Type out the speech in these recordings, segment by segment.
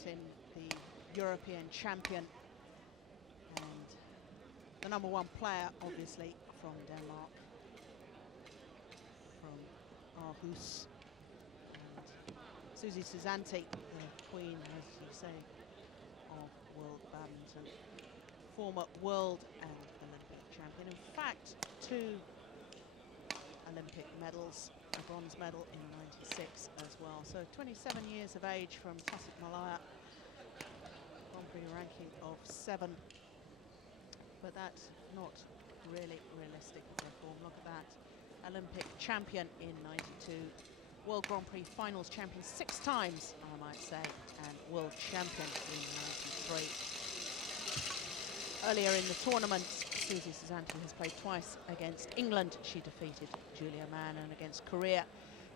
Martin, the European champion, and the #1 player, obviously, from Denmark, from Aarhus. And Susi Susanti, the queen, as you say, of world badminton, former world and Olympic champion. In fact, 2 Olympic medals, a bronze medal in '96 as well. So 27 years of age from Tasikmalaya, Grand Prix ranking of 7. But that's not really realistic form. Look at that. Olympic champion in '92, World Grand Prix finals champion 6 times, I might say, and world champion in '93. Earlier in the tournament, Susi Susanti has played twice against England. She defeated Julia Mann, and against Korea,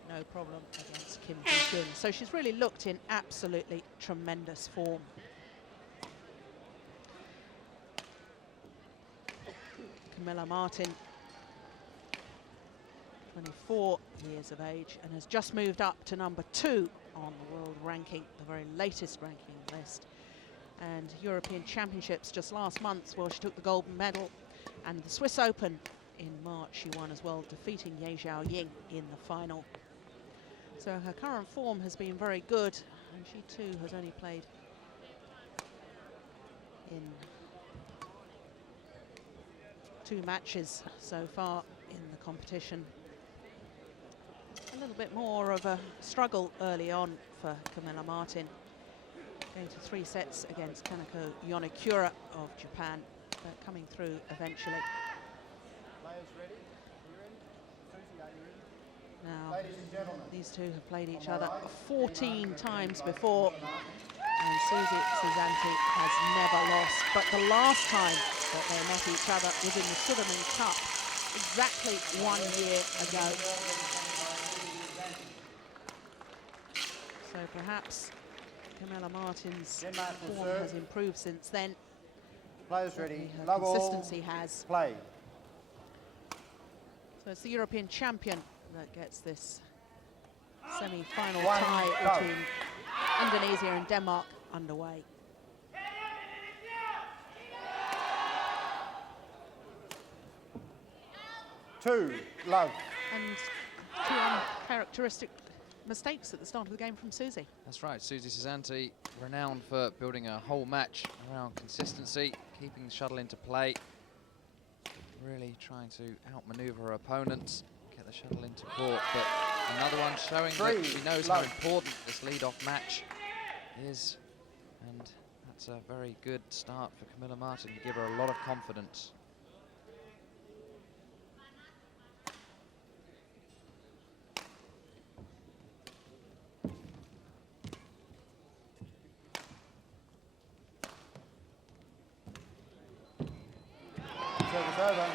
no problem against Kim Jun. So she's really looked in absolutely tremendous form. Camilla Martin, 24 years of age, and has just moved up to #2 on the world ranking, the very latest ranking list. And European Championships just last month, well, she took the gold medal, and the Swiss Open in March she won as well, defeating Ye Zhao Ying in the final. So her current form has been very good, and she too has only played in 2 matches so far in the competition. A little bit more of a struggle early on for Camilla Martin, going to 3 sets against Kaneko Yonekura of Japan, but coming through eventually. Players ready? You ready? Susie, are you ready? Now, Ladies and gentlemen, these two have played each other 14 times before, and Susi Susanti has never lost. But the last time that they met each other was in the Sudirman Cup, exactly 1 year ago. So perhaps Camilla Martin's form has improved since then. players ready. Her Love all. consistency has. Play. So it's the European champion that gets this semi-final One, tie go. between Indonesia and Denmark underway. Two, love. And 2 uncharacteristic mistakes at the start of the game from Susi. That's right, Susi Susanti, renowned for building a whole match around consistency, keeping the shuttle into play, really trying to outmaneuver her opponents, get the shuttle into court. But another one showing that she knows how important this lead-off match is, and that's a very good start for Camilla Martin to give her a lot of confidence. Service over.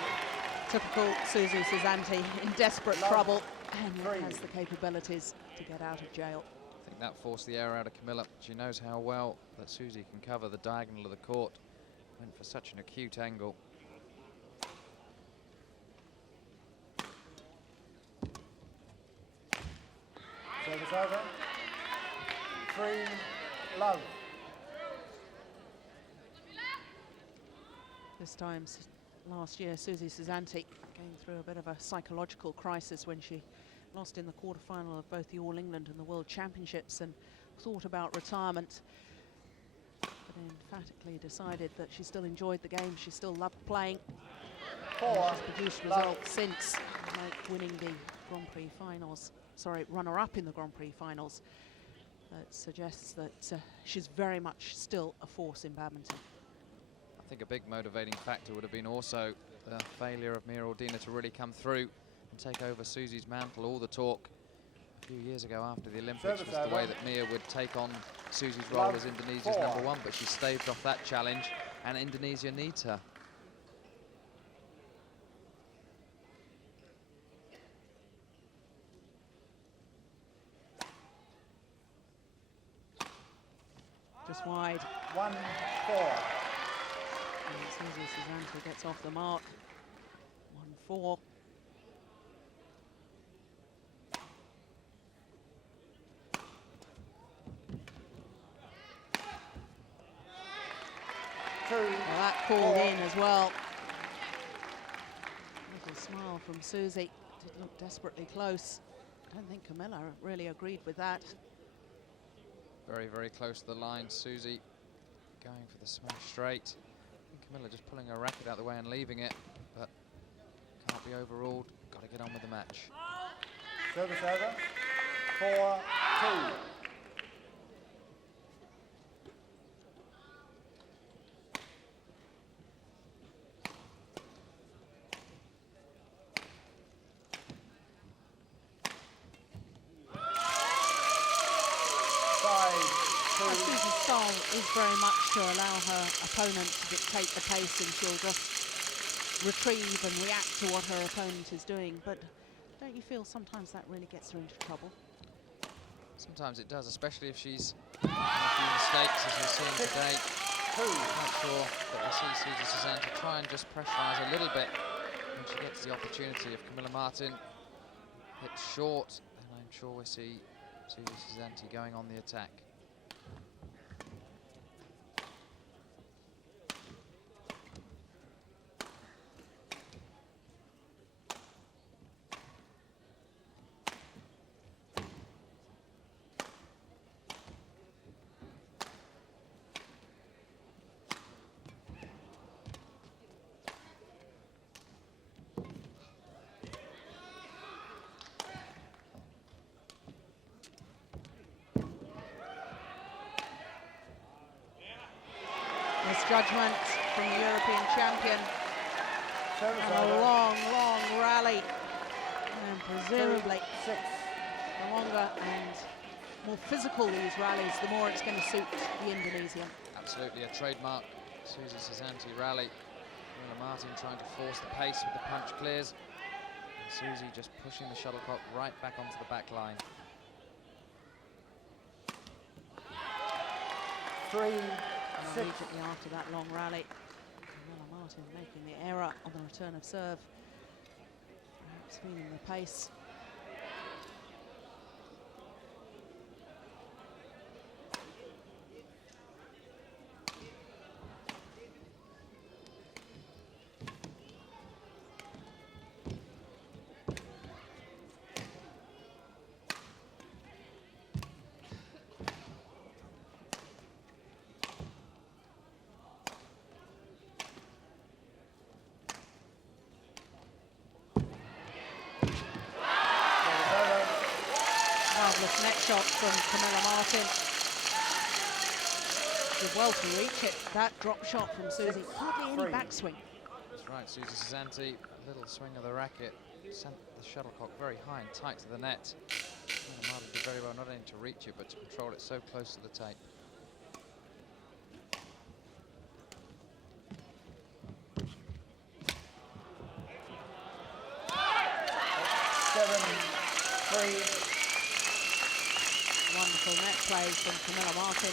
Typical Susi Susanti, in desperate trouble, and has the capabilities to get out of jail. I think that forced the air out of Camilla. She knows how well that Susi can cover the diagonal of the court. Went for such an acute angle. Service over. 3, love. This time last year, Susi Susanti going through a bit of a psychological crisis when she lost in the quarterfinal of both the All England and the World Championships, and thought about retirement, but emphatically decided that she still enjoyed the game, she still loved playing. 4, she's produced results since, like winning the Grand Prix finals, sorry, runner-up in the Grand Prix finals, that suggests that she's very much still a force in badminton. I think a big motivating factor would have been also the failure of Mia Ordina to really come through and take over Susi's mantle. All the talk a few years ago after the Olympics was the way that Mia would take on Susi's role as Indonesia's #1, but she staved off that challenge, and Indonesia needs her. Just wide. 1, 4. And Susi Susanti gets off the mark. 1-4. called in as well. Little smile from Susie. Did look desperately close. I don't think Camilla really agreed with that. Very, very close to the line. Susie going for the smash straight. And Camilla just pulling her racket out the way and leaving it, but can't be overruled. Got to get on with the match. Service over. 4-2. Susie's style is very much to allow her opponent to dictate the pace, and she'll just retrieve and react to what her opponent is doing. But don't you feel sometimes that really gets her into trouble? Sometimes it does, especially if she's making a few mistakes, as we're seeing today. Not sure that we see Susi Susanti try and just pressurise a little bit when she gets the opportunity. If Camilla Martin hits short, then I'm sure we see Susi Susanti going on the attack. Judgment from the European champion. And a long, long rally. And presumably, the longer and more physical these rallies, the more it's going to suit the Indonesian. Absolutely, a trademark Susi Susanti rally. Camilla Martin trying to force the pace with the punch clears. And Susi just pushing the shuttlecock right back onto the back line. 3-6. Immediately after that long rally, Camilla Martin making the error on the return of serve. Perhaps feeling the pace. Net shot from Camilla Martin. Did well to reach it. That drop shot from Susie. Hardly any backswing. That's right, Susi Susanti, little swing of the racket, sent the shuttlecock very high and tight to the net. Camilla Martin did very well not only to reach it, but to control it so close to the tape. Wonderful net play from Camilla Martin.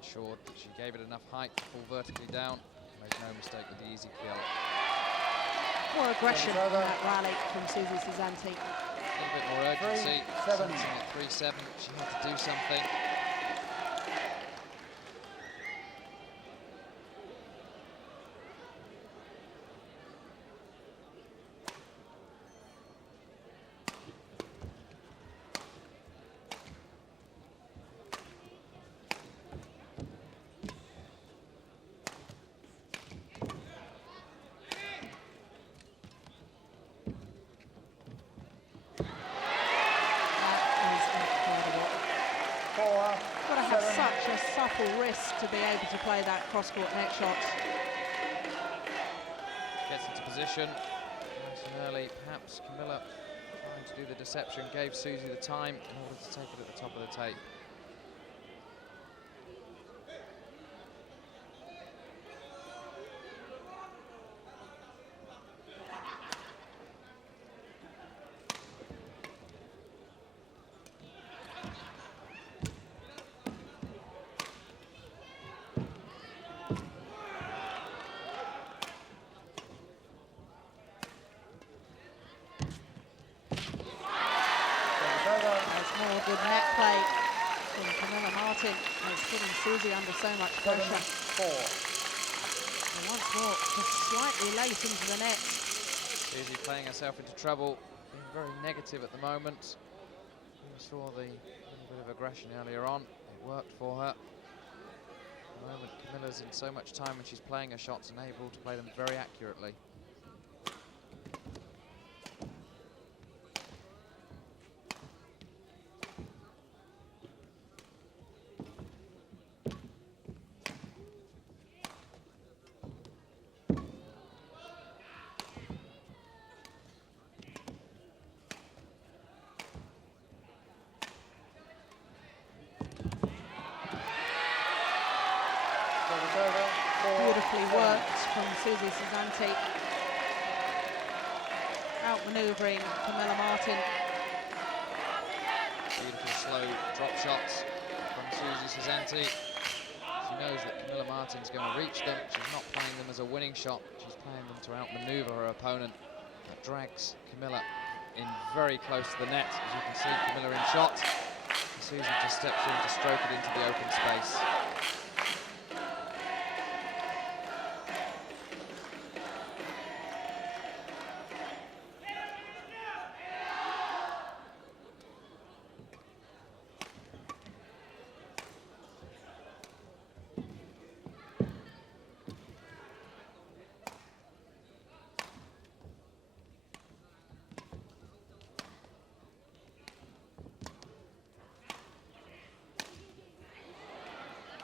Ensured that she gave it enough height to fall vertically down. Made no mistake with the easy kill. More aggression in that rally from Susi Susanti. A little bit more urgency. 3-7. At 3-7, she had to do something. Wrist to be able to play that cross-court net shot. Gets into position nice and early. Perhaps Camilla trying to do the deception gave Susi the time in order to take it at the top of the tape. Good net play Martin is putting Susi under so much pressure. 7-4. And once more, just slightly late into the net. Susi playing herself into trouble, being very negative at the moment. We saw the little bit of aggression earlier on. It worked for her. At the moment, Camilla's in so much time when she's playing her shots and able to play them very accurately. Beautifully worked from Susi Susanti. Outmanoeuvring Camilla Martin. Beautiful slow drop shots from Susi Susanti. She knows that Camilla Martin's going to reach them. She's not playing them as a winning shot. She's playing them to outmaneuver her opponent. That drags Camilla in very close to the net. As you can see, Camilla in shot. And Susi just steps in to stroke it into the open space.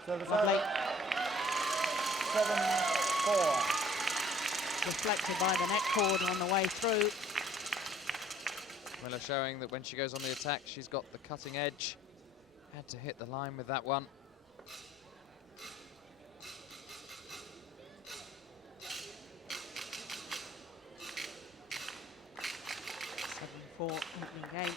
Lovely. 7-4. Deflected by the net cord on the way through. Camilla showing that when she goes on the attack, she's got the cutting edge. Had to hit the line with that one. Opening game.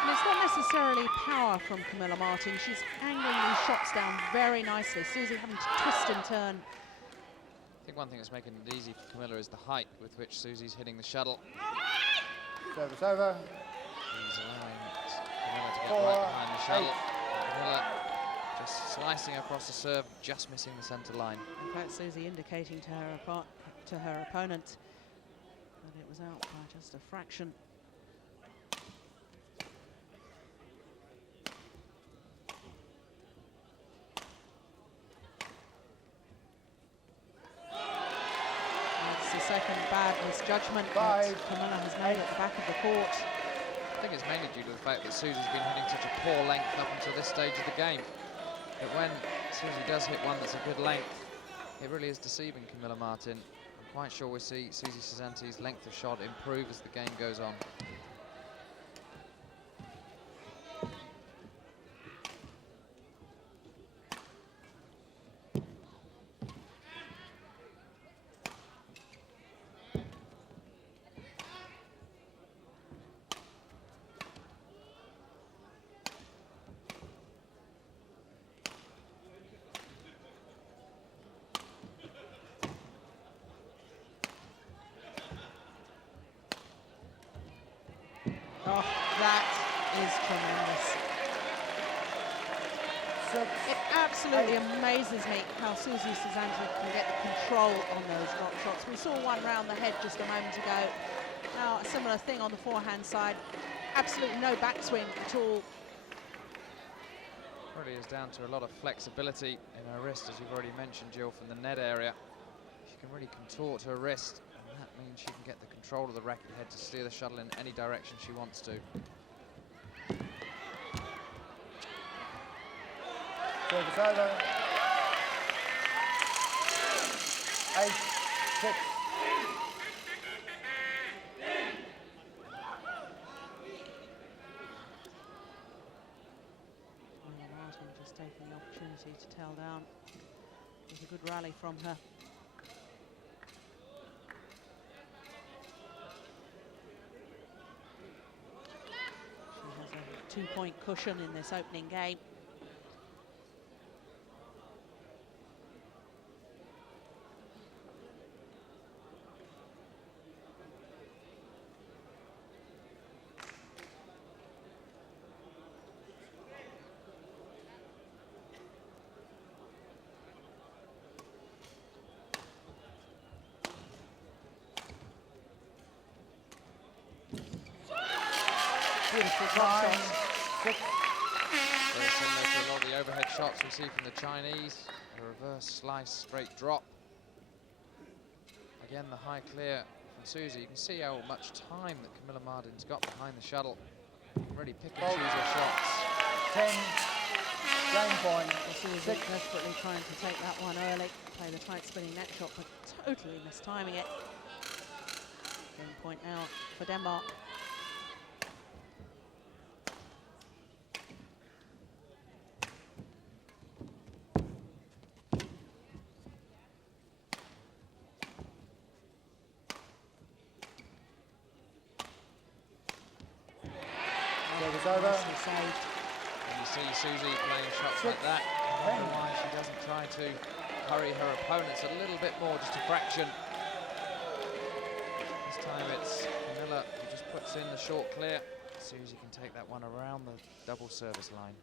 And it's not necessarily power from Camilla Martin. She's angling these shots down very nicely. Susi having to twist and turn. I think one thing that's making it easy for Camilla is the height with which Susi's hitting the shuttle. Service over. He's allowing Camilla to get right behind the shuttle. Camilla just slicing across the serve, just missing the centre line. In fact, Susi indicating to her opponent that it was out by just a fraction. Second bad misjudgment that Camilla has made at the back of the court. I think it's mainly due to the fact that Susi's been hitting such a poor length up until this stage of the game. But when Susi does hit one that's a good length, it really is deceiving Camilla Martin. I'm quite sure we'll see Susi Susanti's length of shot improve as the game goes on. Oh, that is tremendous. It absolutely amazes me how Susi Susanti can get the control on those drop shots. We saw one round the head just a moment ago. Now a similar thing on the forehand side. Absolutely no backswing at all. Really is down to a lot of flexibility in her wrist, as you've already mentioned, Jill, from the net area. She can really contort her wrist, and that means she can get the control of the racket head to steer the shuttle in any direction she wants to. Service over. 8-6. Martin just taking the opportunity to tail down. It was a good rally from her. She has a 2-point cushion in this opening game. beautiful drop 9, shot. 6. Very similar to a lot of the overhead shots we see from the Chinese. A reverse slice, straight drop. Again, the high clear from Susie. You can see how much time that Camilla Martin's got behind the shuttle. Really pick and choose her shots. 10, game point. Susie 6. desperately trying to take that one early, play the tight spinning net shot, but totally mistiming it. Game point now for Denmark. Service over. Nicely saved. And you see Susie playing shots 6, like that. I wonder 10. why she doesn't try to hurry her opponents a little bit more, just a fraction. This time it's Camilla who just puts in the short clear. Susie can take that one around the double service line.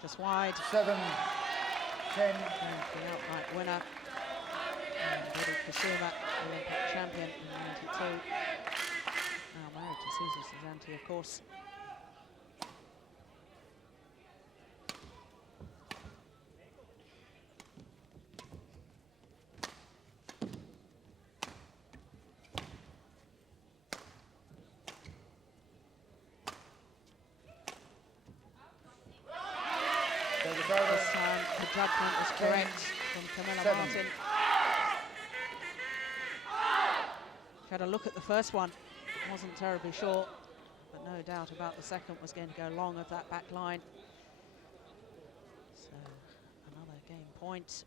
Just wide. 7, 10. And the outright winner. Betty Kusuma, Olympic champion in '92. Now married to Susi Susanti, of course. Service over. This time the judgment was correct from Camilla 7. Martin. She had a look at the first one, wasn't terribly short, but no doubt about the second was going to go long of that back line. So another game point.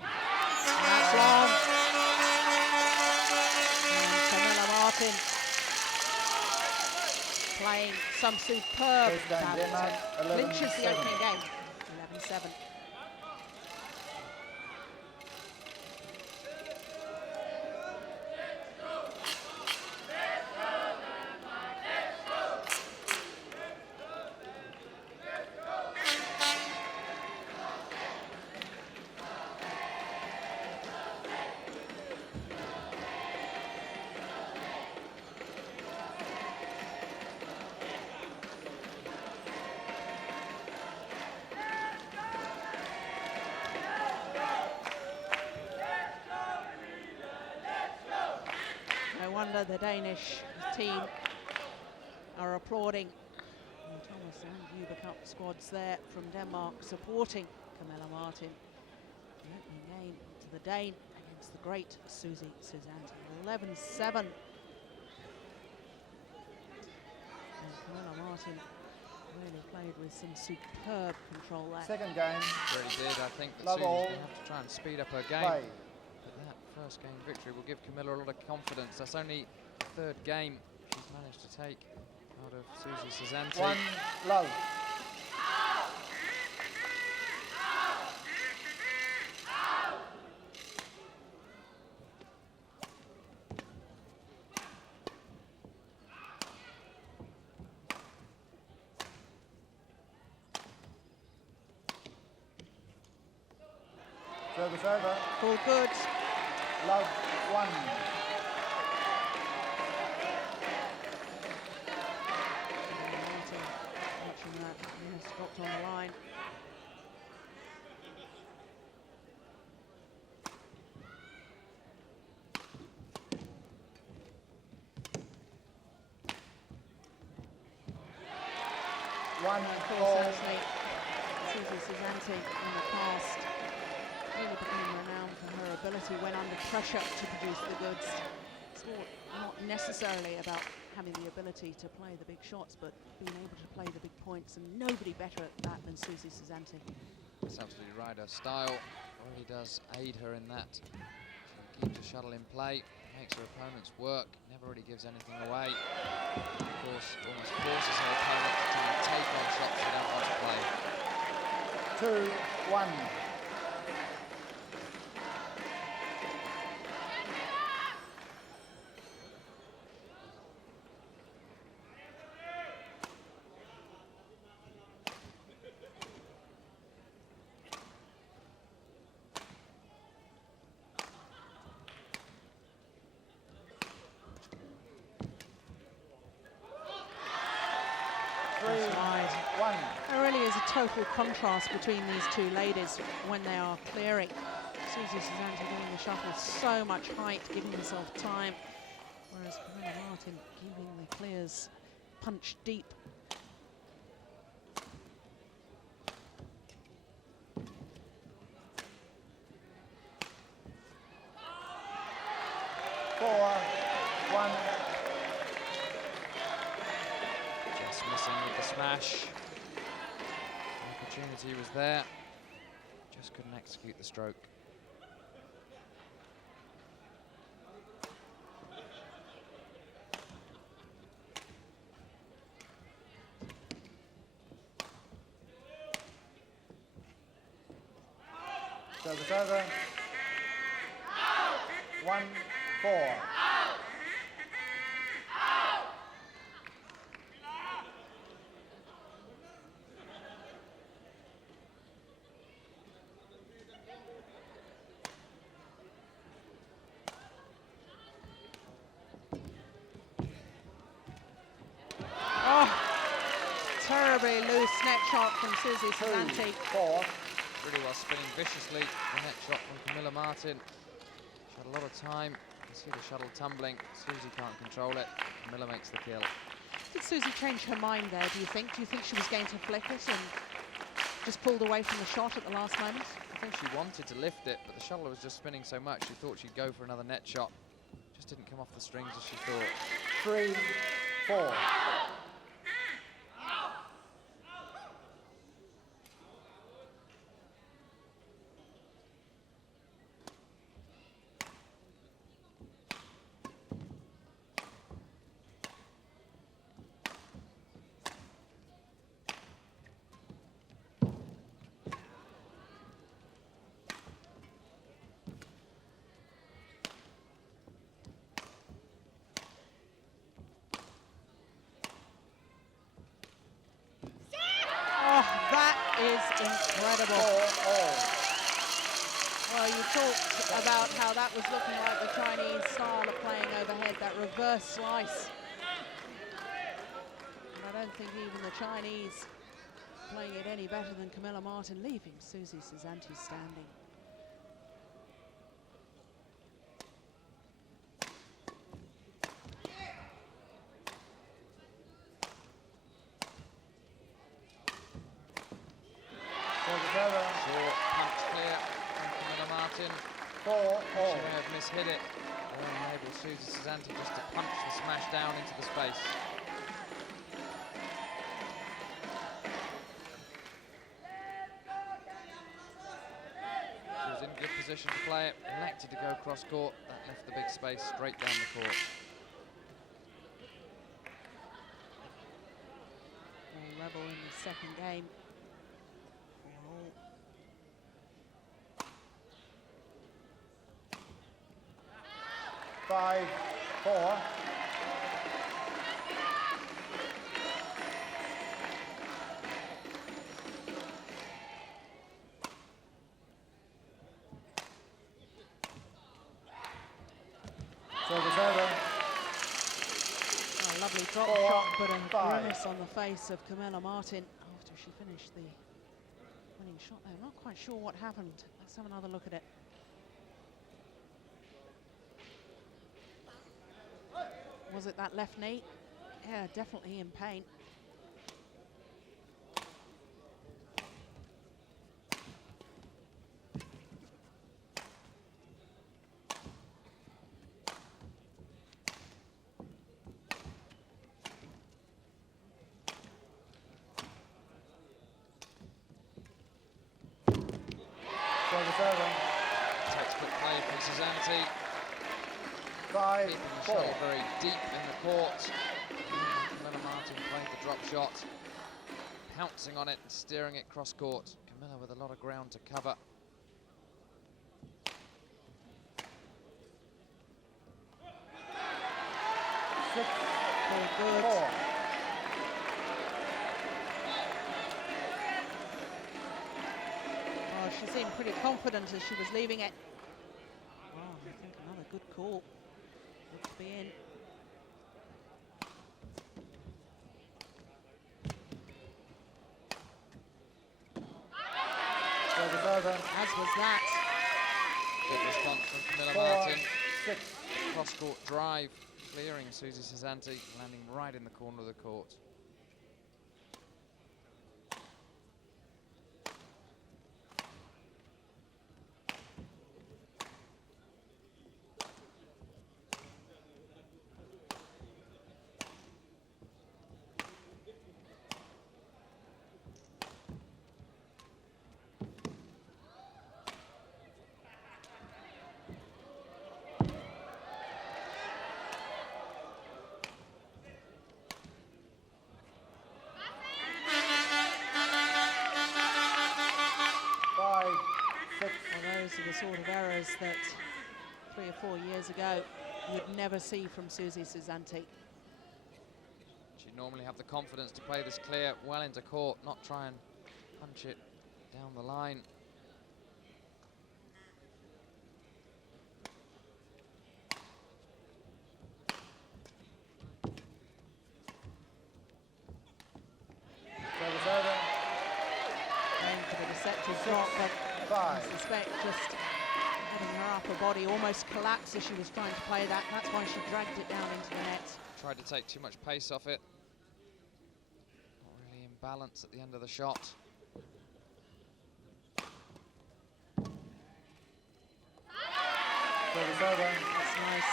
That's long. And Camilla Martin playing some superb First game, Denmark, badminton. Clinches the 11-7. opening game, 11-7. No wonder the Danish team are applauding. And Thomas and Uber Cup squads there from Denmark supporting Camilla Martin. The opening game to the Dane against the great Susi Susanti. 11-7. And Camilla Martin really played with some superb control there. Second game. Really did. I think that Love Susie's all. going to have to try and speed up her game. Play. But that first game victory will give Camilla a lot of confidence. That's only the third game she's managed to take out of Susi Susanti. 1, love. Service over. All good. Love 1. Martin watching that. Yes, dropped on the line. One, Of four. course, actually, Susi Susanti in the past really became renowned for her ability when under pressure to produce the goods. Sport not necessarily about having the ability to play the big shots, but being able to play the big points, and nobody better at that than Susi Susanti. That's absolutely right. Her style really does aid her in that. Keep the shuttle in play, makes her opponents work, never really gives anything away. Of course, almost forces her opponent to take on shots they don't want to play. 2, 1. That's right. 1. There really is a total contrast between these two ladies when they are clearing. Susi Susanti getting the shuttle so much height, giving herself time, whereas Camilla Martin keeping the clears punch deep. Just missing with the smash. The opportunity was there, just couldn't execute the stroke. Service over. 1-4. Terribly loose net shot from Susi Susanti. 4. Really well spinning viciously. The net shot from Camilla Martin. She had a lot of time. You can see the shuttle tumbling. Susi can't control it. Camilla makes the kill. Did Susi change her mind there, do you think? Do you think she was going to flick it and just pulled away from the shot at the last moment? I think she wanted to lift it, but the shuttle was just spinning so much she thought she'd go for another net shot. Just didn't come off the strings as she thought. 3-4. Incredible. Well, you talked about how that was looking like the Chinese style of playing overhead, that reverse slice. And I don't think even the Chinese playing it any better than Camilla Martin, leaving Susi Susanti standing. Short punch clear from Camilla Martin. 4-4. She may have mishit it. Enable Susi Susanti just to punch the smash down into the space. She was in good position to play it, elected to go cross court. That left the big space straight down the court. Rebel in the second game. 5-4. Service over. Oh, lovely drop shot, but a grimace on the face of Camilla Martin after she finished the winning shot there. I'm not quite sure what happened. Let's have another look at it. Was it that left knee? Yeah, definitely in pain. Textbook play from Susanti. 5-4. Keeping the shuttle very deep in the court. Camilla Martin playing the drop shot, pouncing on it and steering it cross court. Camilla with a lot of ground to cover. Very good. 4. Oh, she seemed pretty confident as she was leaving it. Oh, I think another good call. Looks to be in. was that. Good response from Camilla 4, Martin. 6. Cross-court drive, clearing Susi Susanti, landing right in the corner of the court. Those are the sort of errors that 3 or 4 years ago you would never see from Susi Susanti. She'd normally have the confidence to play this clear well into court, not try and punch it down the line. Service over. Going for the deceptive drop, but I 5. suspect just having her upper body almost collapse as she was trying to play that. That's why she dragged it down into the net. Tried to take too much pace off it. Not really in balance at the end of the shot. Service over. That's nice.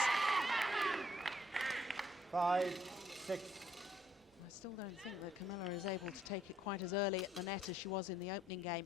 5, 6. I still don't think that Camilla is able to take it quite as early at the net as she was in the opening game.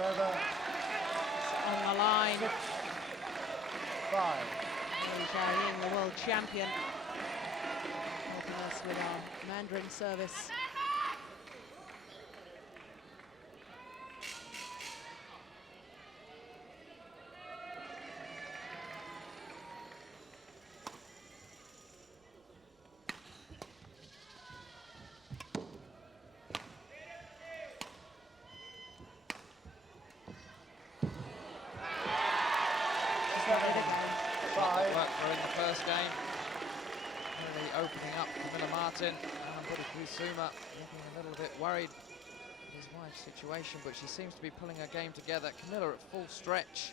Service over. On the line. 6, 5. Zhao, the world champion, helping us with our Mandarin service. Worked for in the first game. Really opening up Camilla Martin. And Kusuma looking a little bit worried with his wife's situation, but she seems to be pulling her game together. Camilla at full stretch.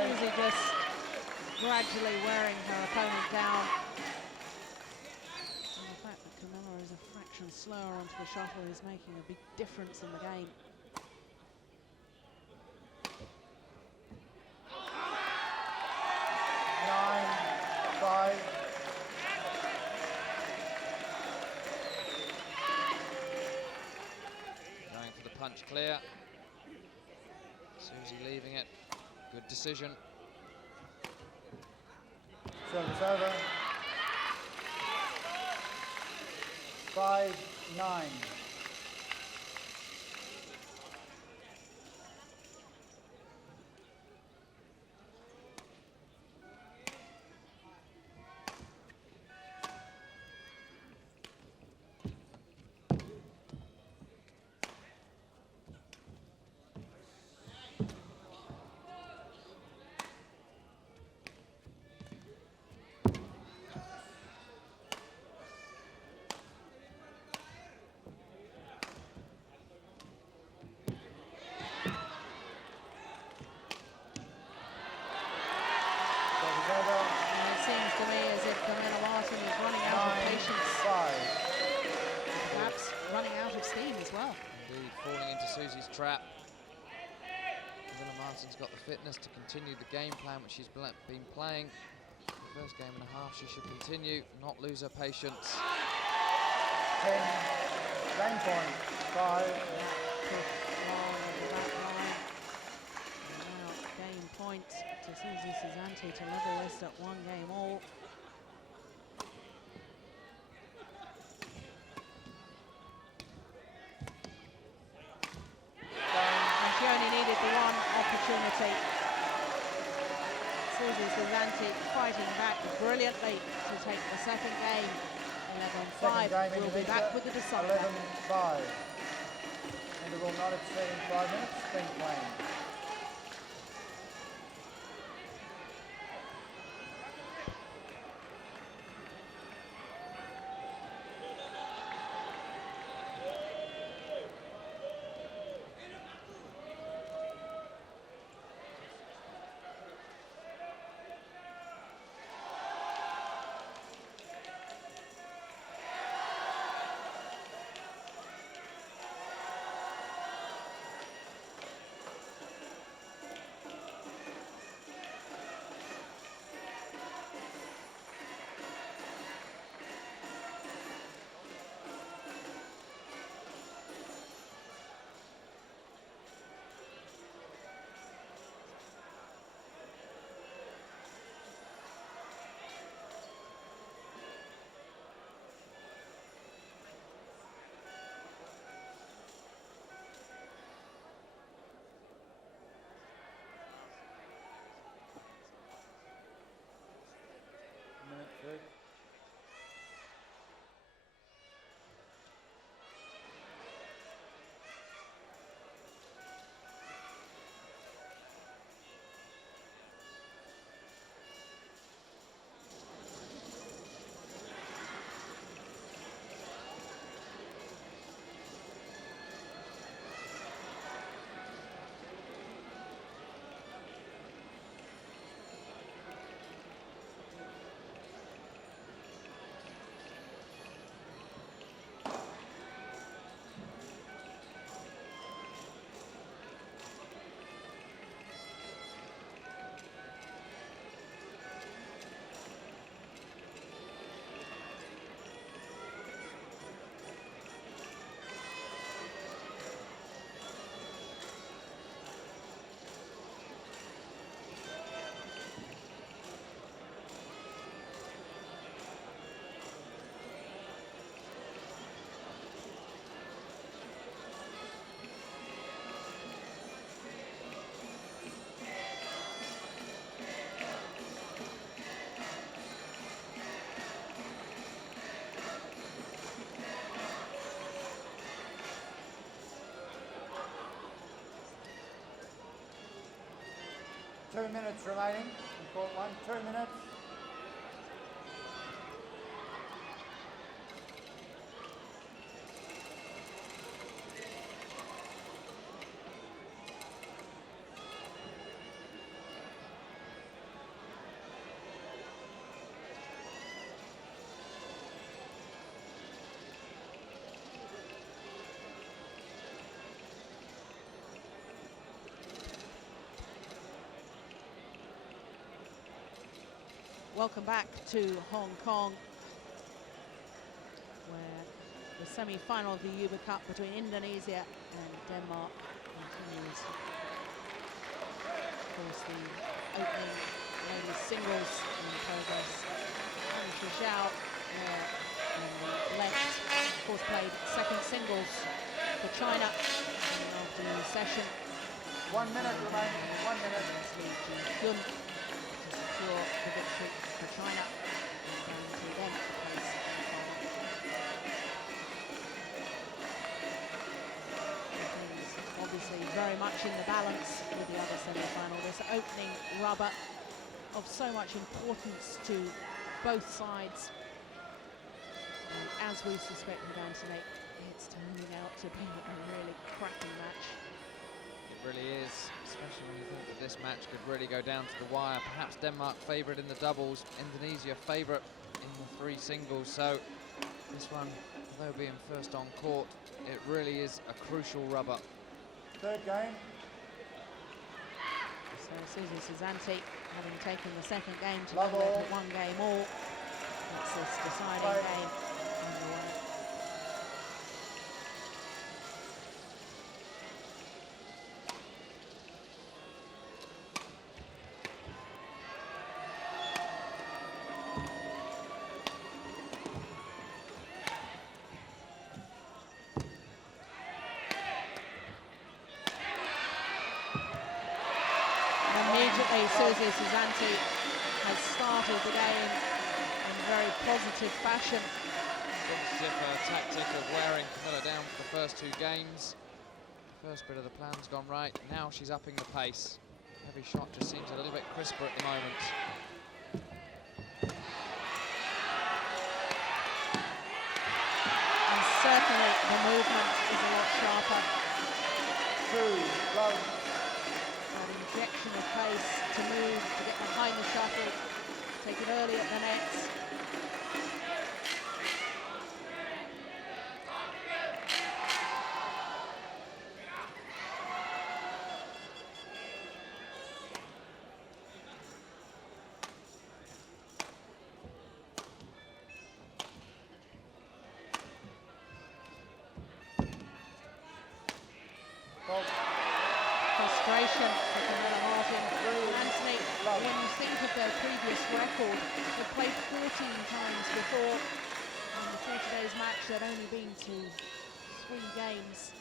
Susie just gradually wearing her opponent down. And the fact that Camilla is a fraction slower onto the shuttle is making a big difference in the game. Going for the punch clear. Susie leaving it. Good decision. Service over. 5-9. And it seems to me as if Camilla Martin is running out of patience. 9-5. Perhaps running out of steam as well. Indeed, falling into Susie's trap. Camilla Martin's got the fitness to continue the game plan which she's been playing. The first game and a half, she should continue, not lose her patience. 10. Game point. 5. Now game point to Susi Susanti to level this at 1 game all. one opportunity. Susi Susanti fighting back brilliantly to take the second game. 11-5. We'll be back with the decider. 11-5. Interval not exceeding 5 minutes. Spin playing. Minute 2. Two minutes remaining in court one. 2 minutes. Welcome back to Hong Kong, where the semi-final of the Uber Cup between Indonesia and Denmark continues. Of course, the opening ladies singles in progress. And Zhao there in the left, of course, played second singles for China in the afternoon session. 1 minute remaining. 1 minute. Yun to secure the victory for China and guarantee them a place in the final. Things obviously very much in the balance with the other semi-final. This opening rubber of so much importance to both sides. And as we suspect we're going to make, it's turning out to be a really cracking match. It really is, especially when you think that this match could really go down to the wire. Perhaps Denmark favourite in the doubles, Indonesia favourite in the three singles. So this one, although being first on court, it really is a crucial rubber. Third game. So Susi Susanti, having taken the second game to Love go all. to 1 game all, that's this deciding Five. game underway. immediately Susi Susanti has started the game in very positive fashion. Looks as if her tactic of wearing Camilla down for the first 2 games. First bit of the plan's gone right. Now she's upping the pace. Every shot just seems a little bit crisper at the moment. And certainly the movement is a lot sharper. That injection of pace to move, to get behind the shuttle, take it early at the nets. Frustration for Camilla Martin. Anthony, when you think of their previous record, they've played 14 times before. On the 40 days match, they'd only been to 3 games,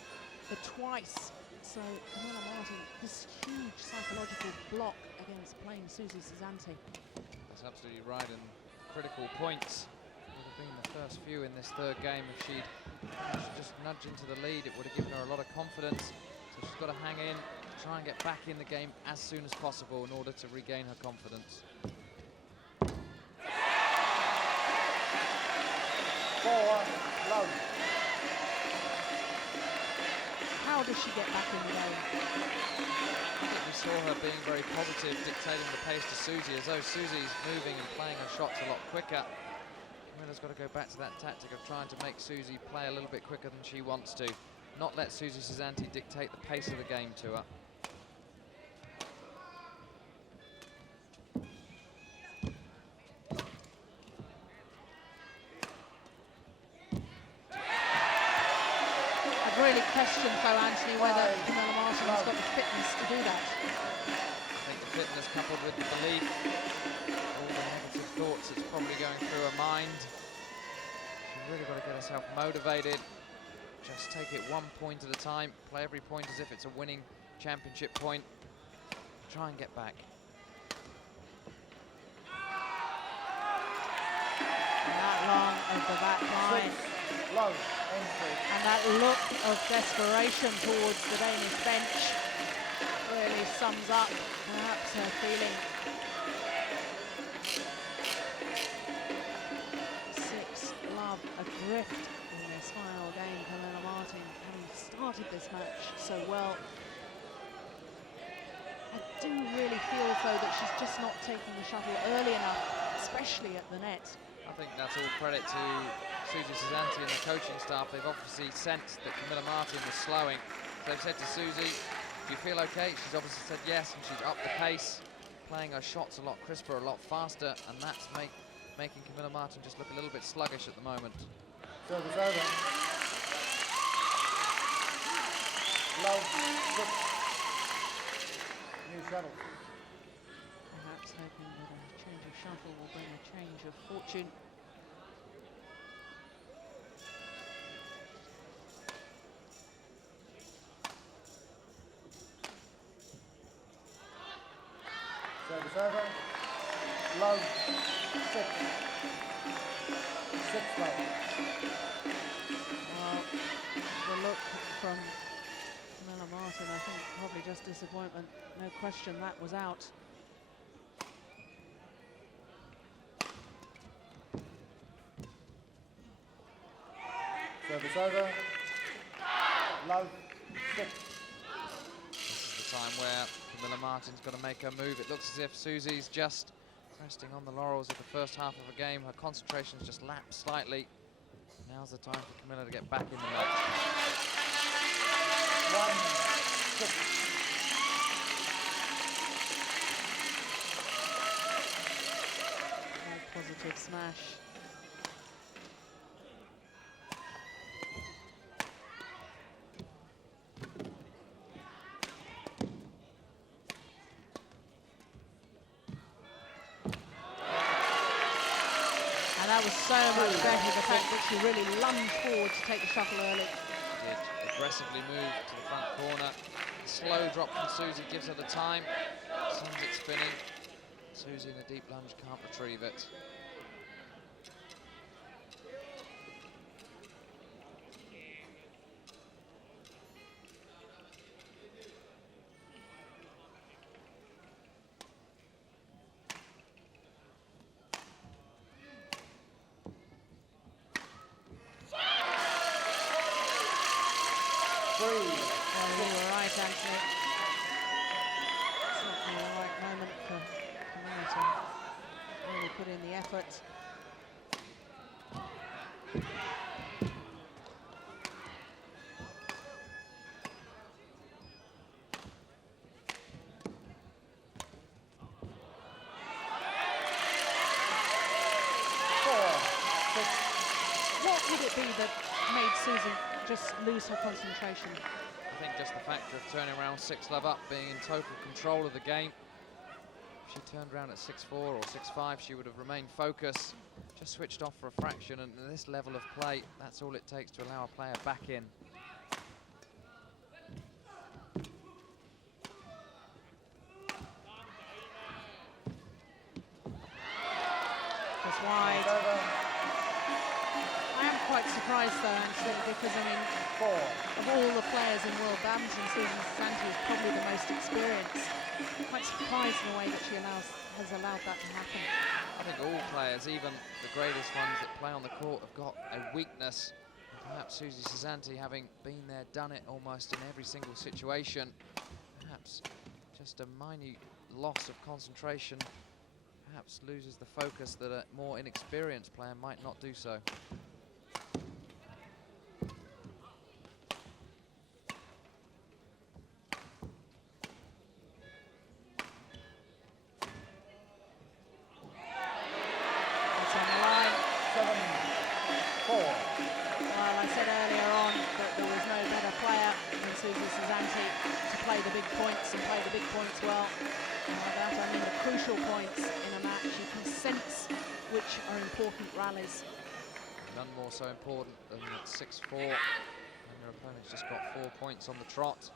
but twice. So Camilla Martin, this huge psychological block against playing Susi Susanti. That's absolutely right, and critical points would have been the first few in this 3rd game. If she'd just nudge into the lead, it would have given her a lot of confidence. So she's got to hang in, try and get back in the game as soon as possible in order to regain her confidence. 4-1, love. How does she get back in the game? I think we saw her being very positive, dictating the pace to Susi, as though Susi's moving and playing her shots a lot quicker. Camilla's got to go back to that tactic of trying to make Susi play a little bit quicker than she wants to. Not let Susi Susanti dictate the pace of the game to her. I've really questioned, though, Anthony, whether Camilla Martin has got the fitness to do that. I think the fitness coupled with the belief, all the negative thoughts that's probably going through her mind. She's really got to get herself motivated. Just take it 1 point at a time, play every point as if it's a winning championship point. Try and get back. And that long of the back line. Low, entry. And that look of desperation towards the Danish bench really sums up perhaps her feeling. 6 love adrift in this final game. Camilla Martin, having started this match so well. I do really feel, though, that she's just not taking the shuttle early enough, especially at the net. I think that's all credit to Susi Susanti and the coaching staff. They've obviously sensed that Camilla Martin was slowing. So they've said to Susi, do you feel okay? She's obviously said yes, and she's upped the pace, playing her shots a lot crisper, a lot faster, and that's making Camilla Martin just look a little bit sluggish at the moment. Service over. Love, good. New shuttle. Perhaps hoping that a change of shuttle will bring a change of fortune. Service over. Love, 6. 6 love. Well, the look from Camilla Martin, I think probably just disappointment. No question that was out. Service over. Love, 6. This is the time where Camilla Martin's got to make her move. It looks as if Susi's just resting on the laurels of the first half of a game. Her concentration's just lapsed slightly. Now's the time for Camilla to get back in the match. 1, 6. No positive smash. That was so much better, the fact that she really lunged forward to take the shuttle early. Did aggressively move to the front corner, slow drop from Susi gives her the time. Sends it spinning. Susi in the deep lunge can't retrieve it. Well, you were right, Anthony. Certainly the right moment for Camilla to really put in the effort. What would it be that made Susie just lose her concentration? I think just the factor of turning around 6-love up, being in total control of the game. If she turned around at 6-4 or 6-5, she would have remained focused, just switched off for a fraction, and at this level of play, that's all it takes to allow a player back in. Just wide. I am quite surprised though, Anthony, because I mean, of all the players in World Badminton, Susi Susanti is probably the most experienced. Quite surprised in the way that she has allowed that to happen. I think all players, even the greatest ones that play on the court, have got a weakness. Perhaps Susi Susanti, having been there, done it almost in every single situation, perhaps just a minute loss of concentration, perhaps loses the focus that a more inexperienced player might not do so. Susi Susanti to play the big points and play the big points well. By that I mean the crucial points in a match. You can sense which are important rallies. None more so important than at 6-4 when your opponent's just got 4 points on the trot.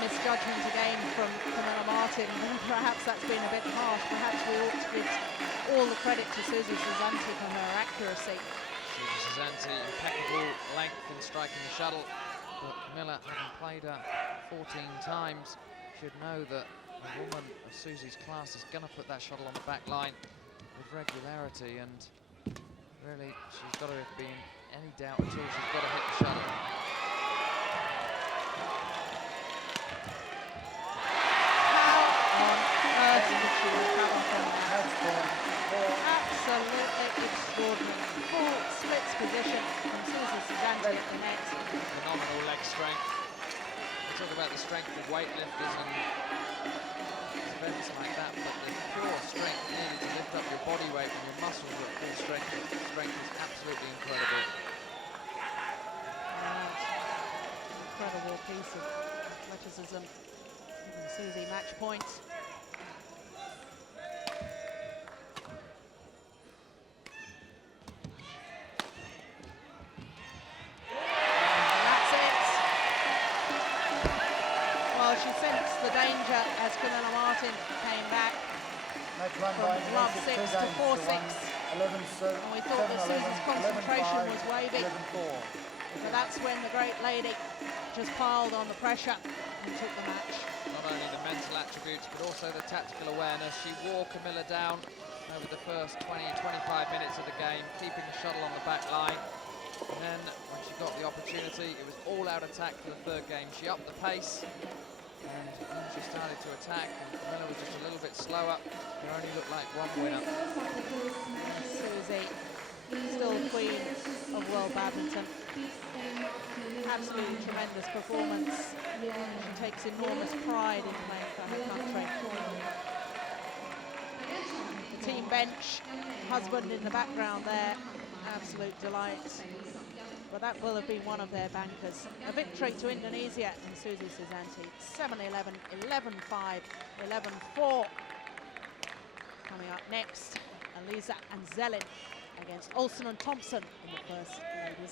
Misjudgment again from Camilla Martin. Perhaps that's been a bit harsh. Perhaps we ought to give all the credit to Susi Susanti for her accuracy. Susi Susanti, impeccable length in striking the shuttle, but Camilla, having played her 14 times, should know that a woman of Susi's class is going to put that shuttle on the back line with regularity, and really, she's got to be in any doubt at all. She's got to hit the shuttle. Absolutely extraordinary. Full splits position from Susi Susanti at the net. Phenomenal leg strength. We talk about the strength of weightlifters and events like that, but the pure strength needed to lift up your body weight and your muscles at full strength is absolutely incredible. Incredible piece of athleticism. Giving Susi match points. She sensed the danger as Camilla Martin came back from love 6 to 4-6. And we thought that Susi's concentration was waving. But that's when the great lady just piled on the pressure and took the match. Not only the mental attributes, but also the tactical awareness. She wore Camilla down over the first 20-25 minutes of the game, keeping the shuttle on the back line. And then when she got the opportunity, it was all-out attack for the third game. She upped the pace. And just started to attack, and Camilla was just a little bit slower. There only looked like one winner. Susie, still the queen of world badminton. Absolutely tremendous performance. She takes enormous pride in playing for her country. The team bench, husband in the background there, absolute delight. But that will have been one of their bankers. A victory to Indonesia and Susi Susanti, 7-11, 11-5, 11-4. Coming up next, Eliza and Zelin against Olsen and Thompson in the first ladies